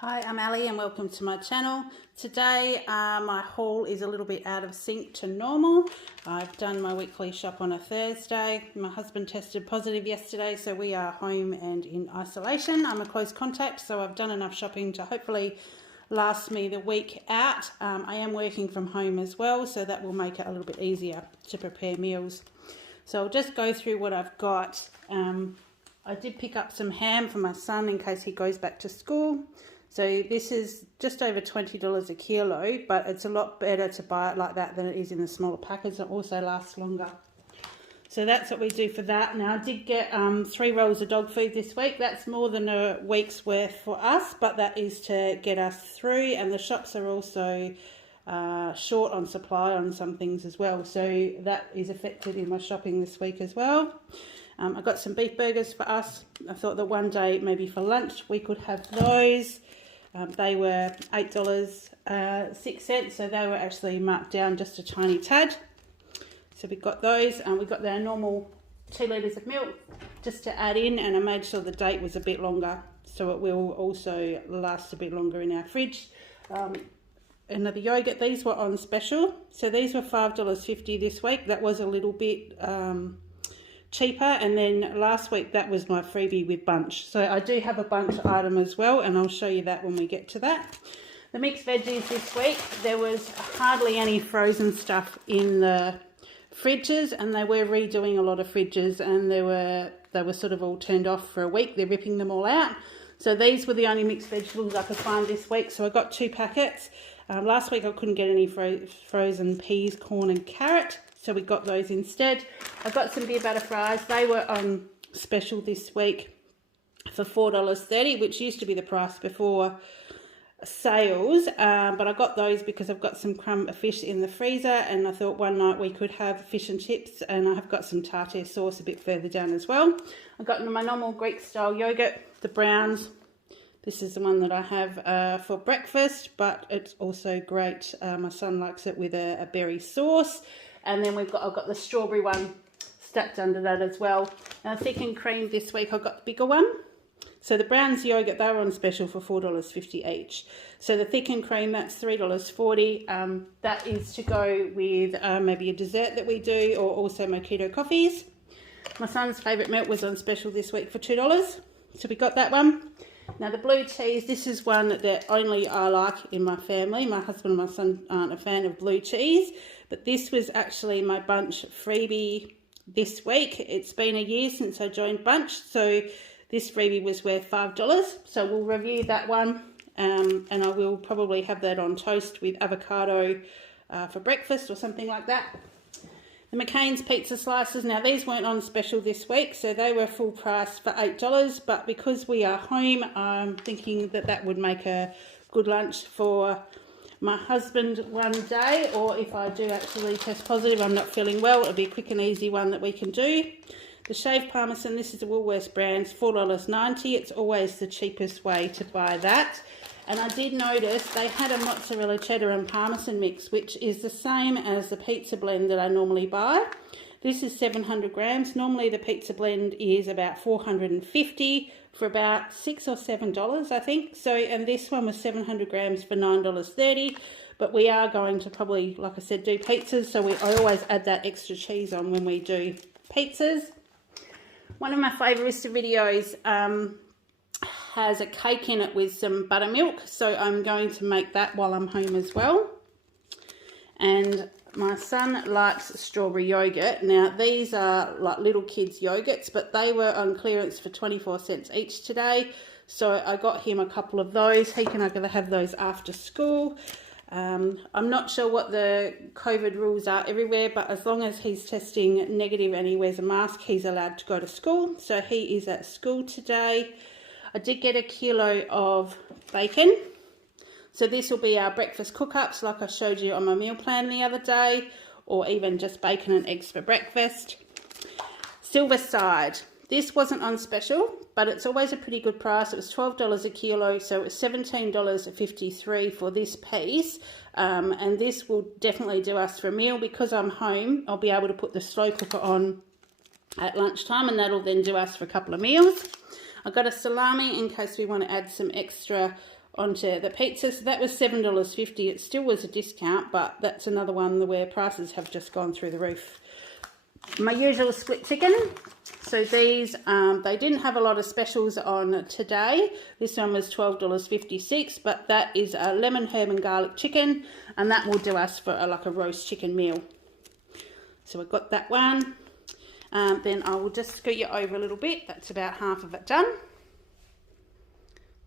Hi, I'm Ali and welcome to my channel. Today my haul is a little bit out of sync to normal. I've done my weekly shop on a Thursday. My husband tested positive yesterday, so we are home and in isolation. I'm a close contact, so I've done enough shopping to hopefully last me the week out. I am working from home as well, so that will make it a little bit easier to prepare meals. So I'll just go through what I've got. I did pick up some ham for my son in case he goes back to school. So this is just over $20 a kilo, but it's a lot better to buy it like that than it is in the smaller packets. It also lasts longer. So that's what we do for that. Now I did get 3 rolls of dog food this week. That's more than a week's worth for us, but that is to get us through. And the shops are also short on supply on some things as well. So that is affected in my shopping this week as well. I got some beef burgers for us. I thought that one day maybe for lunch we could have those. They were $8.06, so they were actually marked down just a tiny tad. So we got those, and we got our normal 2 litres of milk just to add in, and I made sure the date was a bit longer, so it will also last a bit longer in our fridge. Another yogurt, these were on special, so these were $5.50 this week. That was a little bit cheaper, and then last week that was my freebie with bunch. So I do have a bunch item as well, and I'll show you that when we get to that. The mixed veggies this week, there was hardly any frozen stuff in the fridges, and they were redoing a lot of fridges, and they were sort of all turned off for a week. They're ripping them all out. So these were the only mixed vegetables I could find this week, so I got 2 packets. Last week I couldn't get any frozen peas, corn and carrot, so we got those instead. I got some beer butter fries. They were on special this week for $4.30, which used to be the price before sales. But I got those because I've got some crumb of fish in the freezer, and I thought one night we could have fish and chips, and I have got some tartare sauce a bit further down as well. I got my normal Greek style yogurt, the Browns. This is the one that I have for breakfast, but it's also great. My son likes it with a berry sauce. And then I've got the strawberry one stacked under that as well. And thick and cream this week, I got the bigger one. So the Browns yogurt, they were on special for $4.50 each. So the thick and cream, that's $3.40. That is to go with maybe a dessert that we do, or also mojito coffees. My son's favourite milk was on special this week for $2. So we got that one. Now the blue cheese, this is one that only I like in my family. My husband and my son aren't a fan of blue cheese, but this was actually my bunch freebie this week. It's been a year since I joined bunch, so this freebie was worth $5. So we'll review that one, and I will probably have that on toast with avocado for breakfast or something like that. The McCain's pizza slices, now these weren't on special this week, so they were full price for $8, but because we are home, I'm thinking that that would make a good lunch for my husband one day, or if I do actually test positive, I'm not feeling well, it'll be a quick and easy one that we can do. The shaved parmesan, this is the Woolworths brand, $4.90. It's always the cheapest way to buy that. And I did notice they had a mozzarella cheddar and parmesan mix, which is the same as the pizza blend that I normally buy. This is 700 grams. Normally the pizza blend is about 450 for about $6 or $7, I think. So, and this one was 700 grams for $9.30. But we are going to probably, like I said, do pizzas. So I always add that extra cheese on when we do pizzas. One of my favourite videos has a cake in it with some buttermilk, so I'm going to make that while I'm home as well. And my son likes strawberry yogurt. Now these are like little kids yogurts, but they were on clearance for 24 cents each today, so I got him a couple of those. He can either have those after school. I'm not sure what the COVID rules are everywhere, but as long as he's testing negative and he wears a mask, he's allowed to go to school. So he is at school today. I did get 1 kilo of bacon. So this will be our breakfast cook-ups like I showed you on my meal plan the other day, or even just bacon and eggs for breakfast. Silverside. This wasn't on special, but it's always a pretty good price. It was $12 a kilo, so it was $17.53 for this piece. And this will definitely do us for a meal. Because I'm home, I'll be able to put the slow cooker on at lunchtime, and that'll then do us for a couple of meals. I got a salami in case we want to add some extra onto the pizza. So that was $7.50. It still was a discount, but that's another one where prices have just gone through the roof. My usual split chicken. So these, they didn't have a lot of specials on today. This one was $12.56, but that is a lemon, herb and garlic chicken, and that will do us for like a roast chicken meal. So we've got that one. Then I will just scoot you over a little bit. That's about half of it done.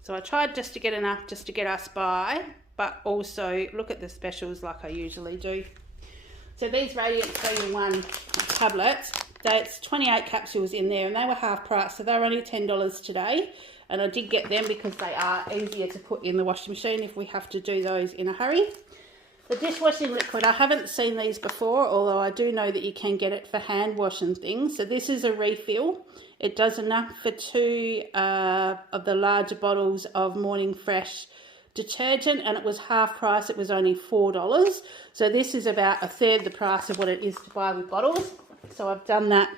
So I tried just to get enough just to get us by, but also look at the specials like I usually do. So these Radiant 3-in-1 tablets, that's 28 capsules in there, and they were half price, so they were only $10 today. And I did get them because they are easier to put in the washing machine if we have to do those in a hurry. The dishwashing liquid, I haven't seen these before, although I do know that you can get it for hand wash and things. So this is a refill. It does enough for 2 of the larger bottles of Morning Fresh detergent, and it was half price. It was only $4. So this is about a third the price of what it is to buy with bottles. So I've done that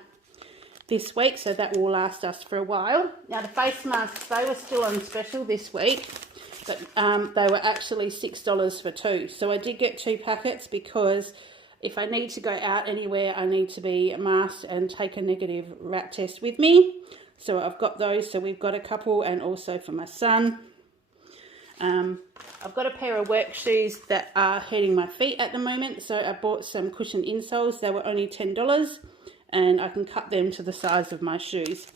this week, so that will last us for a while. Now the face masks, they were still on special this week, but they were actually $6 for 2. So I did get 2 packets because if I need to go out anywhere, I need to be masked and take a negative rat test with me. So I've got those. So we've got a couple, and also for my son. I've got a pair of work shoes that are hurting my feet at the moment, so I bought some cushion insoles. They were only $10, and I can cut them to the size of my shoes.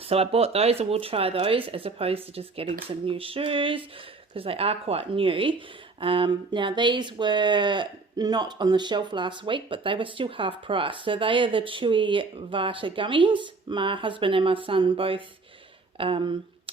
So I bought those, and we'll try those as opposed to just getting some new shoes because they are quite new. Now these were not on the shelf last week, but they were still half price. So they are the Chewy Vita gummies. My husband and my son both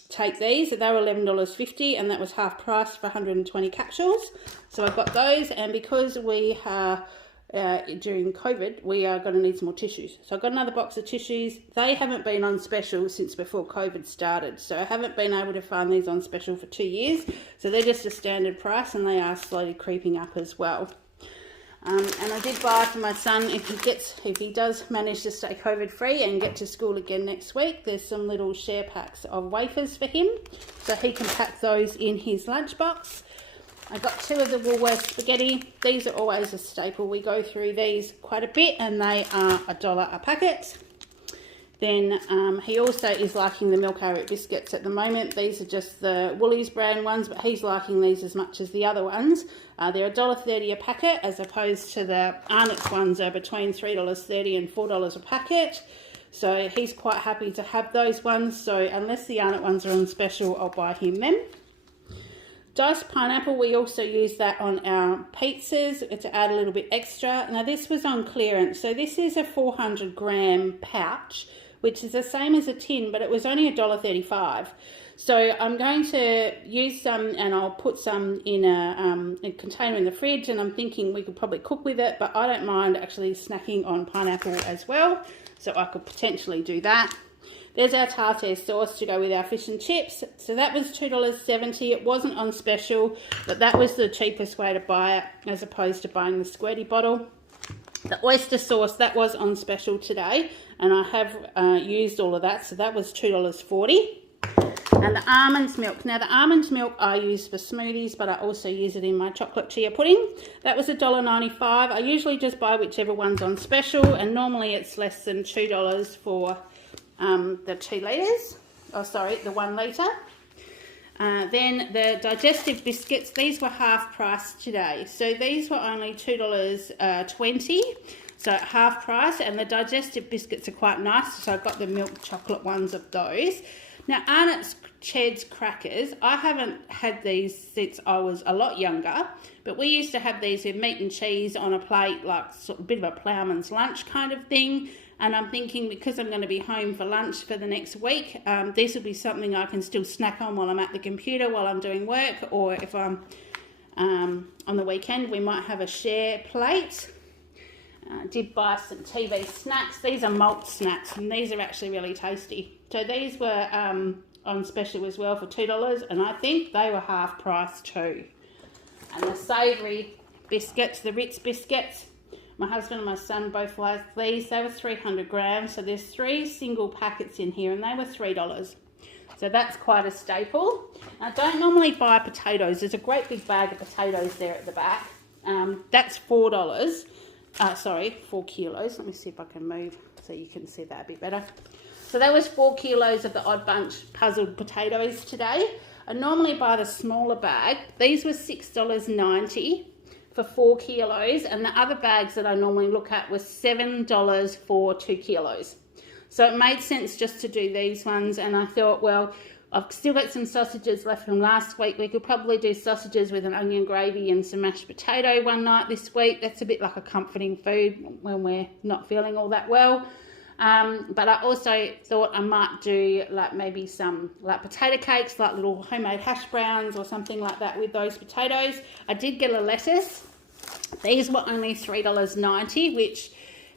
take these. They were $11.50, and that was half price for 120 capsules. So I've got those, and because we are during COVID, we are going to need some more tissues. So I've got another box of tissues. They haven't been on special since before COVID started, so I haven't been able to find these on special for 2 years. So they're just a standard price, and they are slowly creeping up as well. And I did buy for my son, if he does manage to stay COVID free and get to school again next week, there's some little share packs of wafers for him, so he can pack those in his lunchbox. I got 2 of the Woolworths spaghetti. These are always a staple. We go through these quite a bit, and they are $1 a packet. Then he also is liking the Milk Arrowroot biscuits at the moment. These are just the Woolies brand ones, but he's liking these as much as the other ones. They're $1.30 a packet, as opposed to the Arnott's ones are between $3.30 and $4 a packet. So he's quite happy to have those ones. So unless the Arnott ones are on special, I'll buy him them. Diced pineapple, we also use that on our pizzas to add a little bit extra. Now this was on clearance. So this is a 400 gram pouch, which is the same as a tin, but it was only $1.35. So I'm going to use some, and I'll put some in a container in the fridge, and I'm thinking we could probably cook with it, but I don't mind actually snacking on pineapple as well, so I could potentially do that. There's our tartare sauce to go with our fish and chips. So that was $2.70. It wasn't on special, but that was the cheapest way to buy it as opposed to buying the squirty bottle. The oyster sauce, that was on special today, and I have used all of that, so that was $2.40. And the almond milk. Now the almond milk I use for smoothies, but I also use it in my chocolate chia pudding. That was $1.95. I usually just buy whichever one's on special, and normally it's less than $2 for the 2 litres. Oh, sorry, the 1 litre. Then the digestive biscuits, these were half price today. So these were only $2.20, so half price, and the digestive biscuits are quite nice, so I've got the milk chocolate ones of those. Now Arnott's Ched's crackers, I haven't had these since I was a lot younger, but we used to have these with meat and cheese on a plate, like sort of a bit of a ploughman's lunch kind of thing. And I'm thinking, because I'm going to be home for lunch for the next week, this will be something I can still snack on while I'm at the computer, while I'm doing work, or if I'm on the weekend, we might have a share plate. Did buy some TV snacks. These are malt snacks, and these are actually really tasty. So these were on special as well for $2, and I think they were half price too. And the savoury biscuits, the Ritz biscuits, my husband and my son both like these. They were 300 grams, so there's 3 single packets in here, and they were $3. So that's quite a staple. I don't normally buy potatoes. There's a great big bag of potatoes there at the back. That's $4. Sorry, 4 kilos. Let me see if I can move so you can see that a bit better. So that was 4 kilos of the Odd Bunch puzzled potatoes today. I normally buy the smaller bag. These were $6.90 for 4 kilos, and the other bags that I normally look at was $7 for 2 kilos. So it made sense just to do these ones, and I thought, well, I've still got some sausages left from last week. We could probably do sausages with an onion gravy and some mashed potato one night this week. That's a bit like a comforting food when we're not feeling all that well. But I also thought I might do like maybe some like potato cakes, like little homemade hash browns or something like that with those potatoes. I did get a lettuce. These were only $3.90, which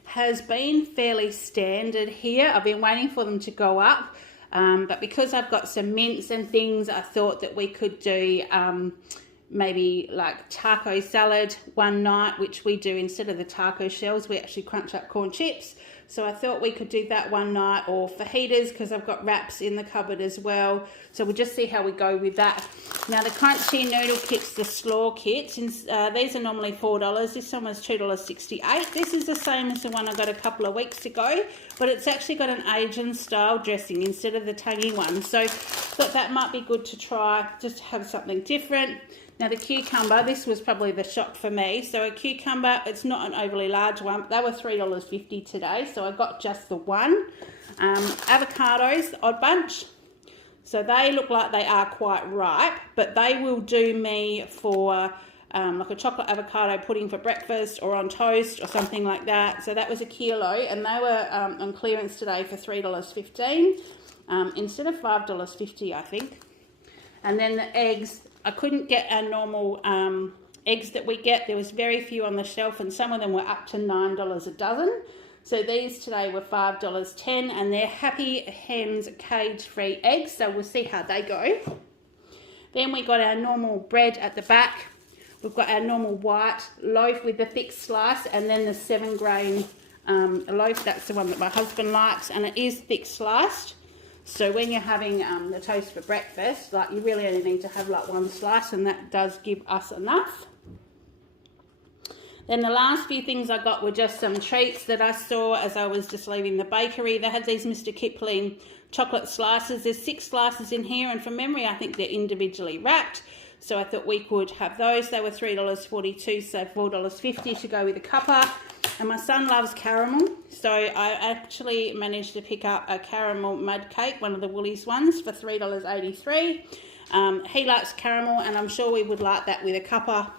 has been fairly standard here. I've been waiting for them to go up. But because I've got some mince and things, I thought that we could do maybe like taco salad one night, which we do instead of the taco shells. We actually crunch up corn chips. So I thought we could do that one night, or fajitas, because I've got wraps in the cupboard as well. So we'll just see how we go with that. Now the crunchy noodle kits, the slaw kits, these are normally $4. This one was $2.68. This is the same as the one I got a couple of weeks ago, but it's actually got an Asian style dressing instead of the tangy one. So I thought that might be good to try, just to have something different. Now the cucumber, this was probably the shock for me. So a cucumber, it's not an overly large one, but they were $3.50 today. So I got just the one. Avocados, Odd Bunch. So they look like they are quite ripe, but they will do me for like a chocolate avocado pudding for breakfast or on toast or something like that. So that was a kilo, and they were on clearance today for $3.15 instead of $5.50, I think. And then the eggs, I couldn't get our normal eggs that we get. There was very few on the shelf, and some of them were up to $9 a dozen. So these today were $5.10, and they're Happy Hens cage-free eggs, so we'll see how they go. Then we got our normal bread at the back. We've got our normal white loaf with the thick slice, and then the 7-grain loaf. That's the one that my husband likes, and it is thick sliced. So when you're having the toast for breakfast, like, you really only need to have like one slice, and that does give us enough. Then the last few things I got were just some treats that I saw as I was just leaving the bakery. They had these Mr. Kipling chocolate slices. There's 6 slices in here, and from memory I think they're individually wrapped. So I thought we could have those. They were $3.42, so $4.50 to go with a cuppa. And my son loves caramel, so I actually managed to pick up a caramel mud cake, one of the Woolies ones, for $3.83. He likes caramel, and I'm sure we would like that with a cuppa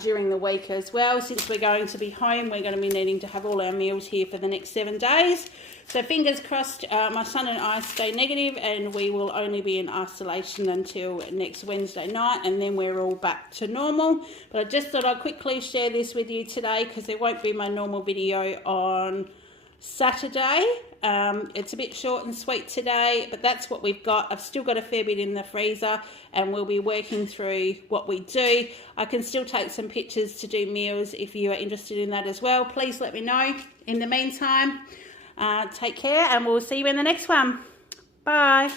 during the week as well. Since we're going to be home, we're going to be needing to have all our meals here for the next 7 days. So fingers crossed my son and I stay negative, and we will only be in isolation until next Wednesday night, and then we're all back to normal. But I just thought I'd quickly share this with you today, because there won't be my normal video on Saturday. It's a bit short and sweet today, but that's what we've got. I've still got a fair bit in the freezer, and we'll be working through what we do. I can still take some pictures to do meals if you are interested in that as well. Please let me know. In the meantime, take care, and we'll see you in the next one. Bye.